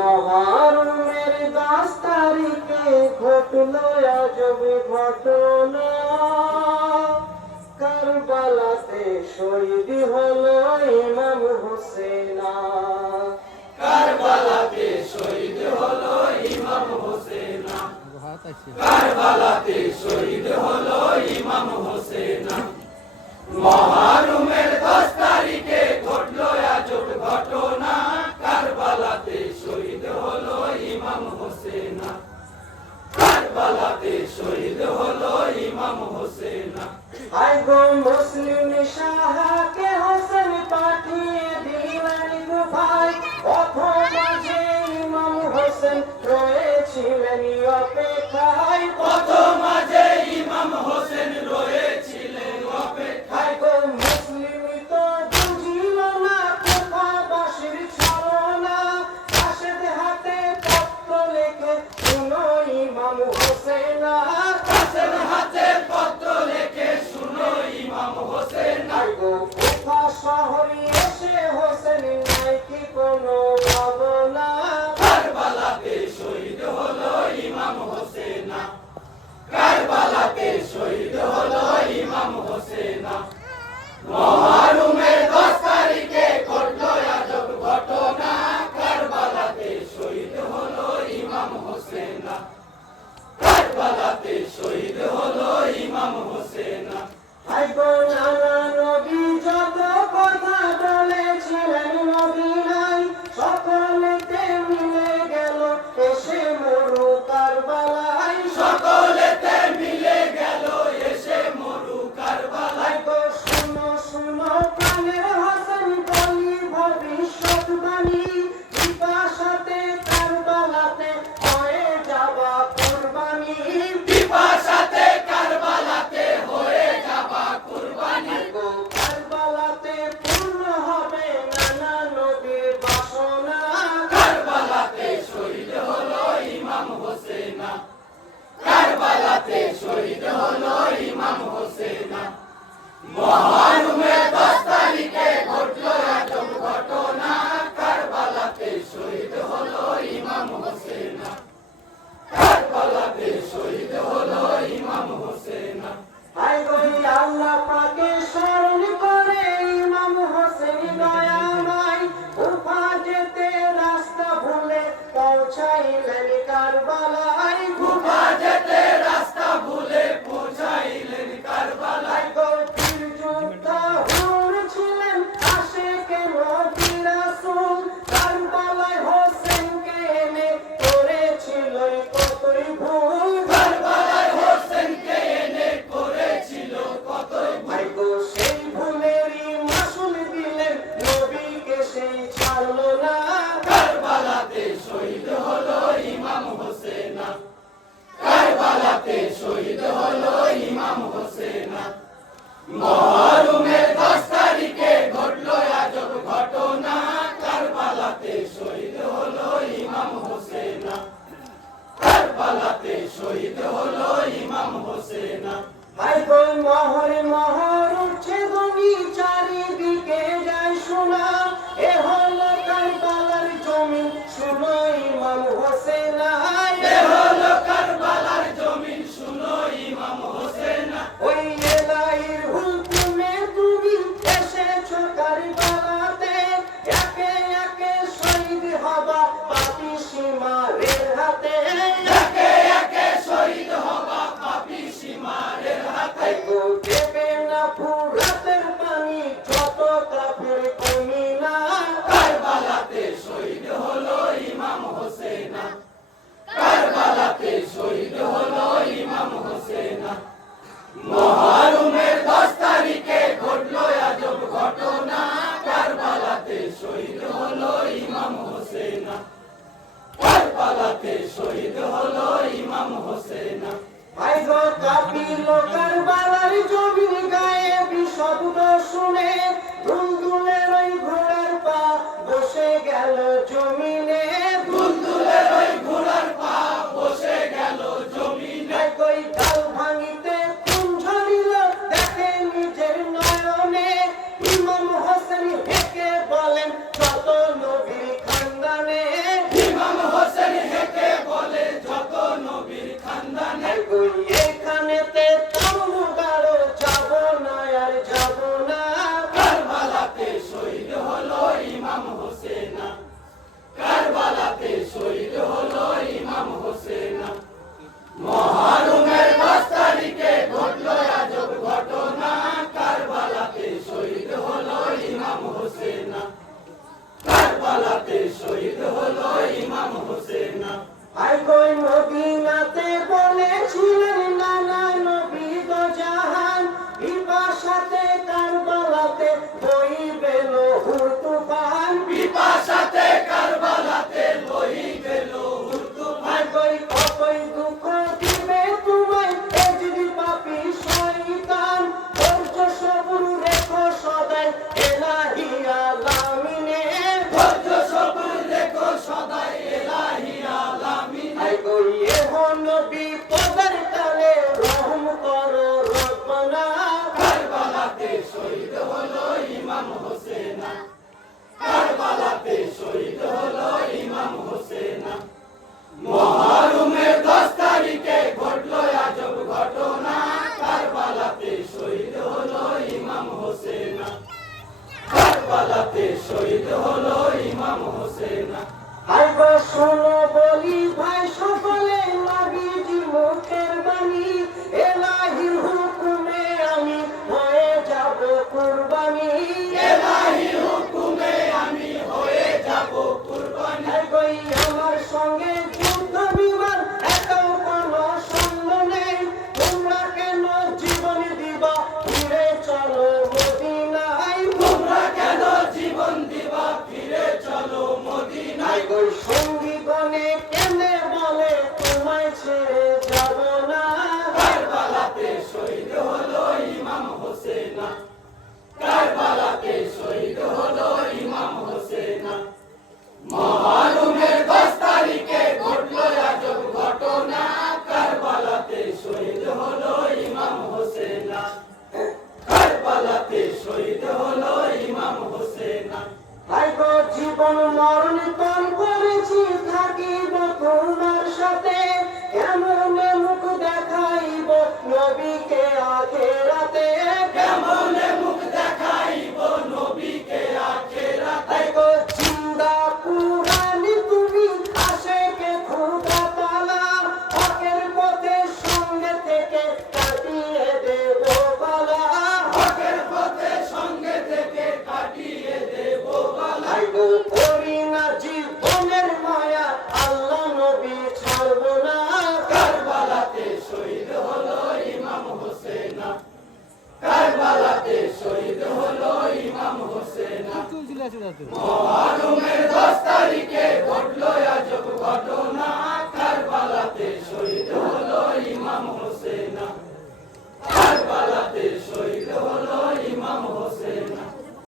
মহরমের 10 তারিখে ঘটলো আজব ঘটনা, কারবালাতে শহীদ হলো ইমাম হোসেন। কারবালাতে শহীদ হলো ইমাম হোসেন। কারবালাতে শহীদ হলো ইমাম হোসেন। মহরমের 10 তারিখে ঘটলো আজব ঘটনা, কারবালাতে শহীদ হলো ইমাম হোসেন। কারবালাতে শহীদ হলো ইমাম হোসেন। আই গো মুসলিম শাহকে হোসেন পাঠিয়ে দিলেন গো ভাই, অথবা যে ইমাম হোসেন রয়েছিলেন অপেক্ষায়। প্রথম যে ইমাম হোসেন রয়েছিলেন অপেক্ষায়। গো মুসলিম তো বুঝিল না কুফাবাসীর ছলনা, রাশেদ হাতে পত্র লেখে শুনো ইমাম হোসেন। রাশেদ হাতে পত্র লেখে শুনো ইমাম হোসেন। গো কুফা শহরে এসে হোসেন নাই কি কোনো ভাবনা, কারবালাতে শহীদ হলো ইমাম হোসেন। কারবালাতে শহীদ হলো ইমাম হোসেন। মহরমের 10 তারিখে ঘটলো আজব ঘটনা, কারবালাতে শহীদ হলো ইমাম হোসেন। কারবালাতে শহীদ হলো ইমাম হোসেন। আই গো নানা নবী যত কথা বলেছিলেন নবী নাই, সকলেতে মিলে গেল এসে মরু কারবালায়। সকলেতে মিলে গেল এসে মরু কারবালায়। গো শুনো শুনো প্রাণের হোসেন বলি ভবিষ্যৎবাণী, পিপাসাতে কারবালাতে হয়ে যাবা কুরবানি। পিপাসাতে কারবালাতে হয়ে যাবা কুরবানি। গো কারবালাতে পূর্ণ হবে নানা নবীর বাসনা, কারবালাতে শহীদ হলো ইমাম হোসেন। কারবালাতে শহীদ হলো ইমাম হোসেন। মহরমের 10 তারিখে ঘটলো আজব ঘটনা, কারবালাতে শহীদ হলো ইমাম হোসেন। কারবালাতে শহীদ হলো ইমাম হোসেন। আই গো আল্লাহ পাকে স্মরণ করে ইমাম হোসেন দয়াময়, কুফা যেতে রাস্তা ভুলে পৌঁছাইলেন কারবালায়। কুফা যেতে রাস্তা ভুলে পৌঁছাইলেন কারবালায়। গো পীর যোদ্ধা হুর ছিলেন আশেকে নবী রাসূল, কারবালায় হোসেনকে এনে করেছিল কতই ভুল। কারবালায় হোসেনকে এনে করেছিল কতই ভুল। গো সেই ভুলেরই মাসুল দিলেন নবীকে সেই ছাড়লো না, কারবালাতে শহীদ হলো ইমাম হোসেন। কারবালাতে শহীদ হলো ইমাম হোসেন। মহরমের 10 তারিখে ঘটলো আজব ঘটনা, কারবালাতে শহীদ হলো ইমাম হোসেন। কারবালাতে শহীদ হলো ইমাম হোসেন। আই গো মহরে মহর উঠছে ধ্বনি চারিদিকে যায় শোনা, এ হলো কারবালার জমি শুনো ইমাম হোসেন। এ হলো কারবালার জমিন শুনো ইমাম হোসেন। ওই এলাহির হুকুমে তুমি এসেছো কারবালাতে, একে একে শহীদ হবা পাপী সীমারের হাতে। একে একে শহীদ হবা পাপী সীমারের হাতে। গো দেবে না ফুরাতের পানি যত কাফের কমিনা, কারবালাতে শহীদ হলো ইমাম হোসেন। কারবালাতে শহীদ হলো ইমাম হোসেন। মহরমের 10 তারিখে ঘটলো আজব ঘটনা, কারবালাতে শহীদ হলো ইমাম হোসেন। কারবালাতে শহীদ হলো ইমাম হোসেন। আই গো কাঁপিল কারবালার জমিন গায়ে বিশব্দ শুনে, দুলদুলের ওই ঘোড়ার পা বসে গেল জমিনে। দুলদুলের ওই ঘোড়ার পা বসে গেল জমিনে। কই ডাল ভাঙিতে খুন ঝরিল দেখে নিজের নয়নে, ইমাম হোসেন হেঁকে বলেন যত নবীর খানদানে। ইমাম পিপাসাতে কারবালাতে বইবে লহুর তুফান, পিপাসাতে কারবালাতে বহিবে লহুর তুফান। কতই দুঃখ দিবে তোমায় এজরি পাপী শয়তান, ধৈর্য সবুর রেখো সদাই এলাহি আলামিনে। ধৈর্য সবুর রেখো সদাই এলাহি আলামিনে। বিপদের কালে রহম করো রব্বানা। কারবালাতে শহীদ হলো ইমাম হোসেন, কারবালাতে শহীদ হলো ইমাম হোসেন। মুহররমের 10 তারিখে ঘটলো আজব ঘটনা, কারবালাতে শহীদ হলো ইমাম হোসেন, কারবালাতে শহীদ হলো ইমাম হোসেন। আইগো শোনো বলি ভাই সকলে নবীজি মুখের বাণী, এলাহির হুকুমে আমি হয়ে যাব কুরবানি। এলাহির হুকুমে আমি হয়ে যাব কুরবানি। আইগো আমার সঙ্গে যুদ্ধ বিমান এটাও কোনো সন্দেহ নেই, তোমরা কেন জীবন দিবা ফিরে চলো মদিনায়। তোমরা কেন জীবন দিবা ফিরে চলো মদিনায়। ওই সঙ্গীগণে কেনে বলে তোমায় ছেড়ে যাব না। কারবালাতে শহীদ হলো ইমাম হোসেন, কারবালাতে শহীদ হলো ইমাম হোসেন। মুহররমের 10 তারিখে ঘটলো আজব ঘটনা, কারবালাতে শহীদ হলো ইমাম হোসেন, কারবালাতে শহীদ হলো ইমাম হোসেন। আইগো জীবন মরণ পণ করেছি থাকিব তোমার সাথে, কেমন মুখ দেখাইব নবীকে আখেরাতে। কেমন মুখ দেখাইব নবীকে আখিরাতে। আইগো জিন্দা কুরআনি তুমি আশেকে খোদা তাআলা, হকের পথে সঙ্গে থেকে কাটিয়ে দেব বালা। হকের পথে সঙ্গে থেকে কাটিয়ে দেব বালা। আইগো করি না জীবনের মায়া আল্লাহ নবী ছাড়ব না। কারবালাতে শহীদ হলো ইমাম হোসেন, কারবালাতে শহীদ হলো ইমাম হোসেন।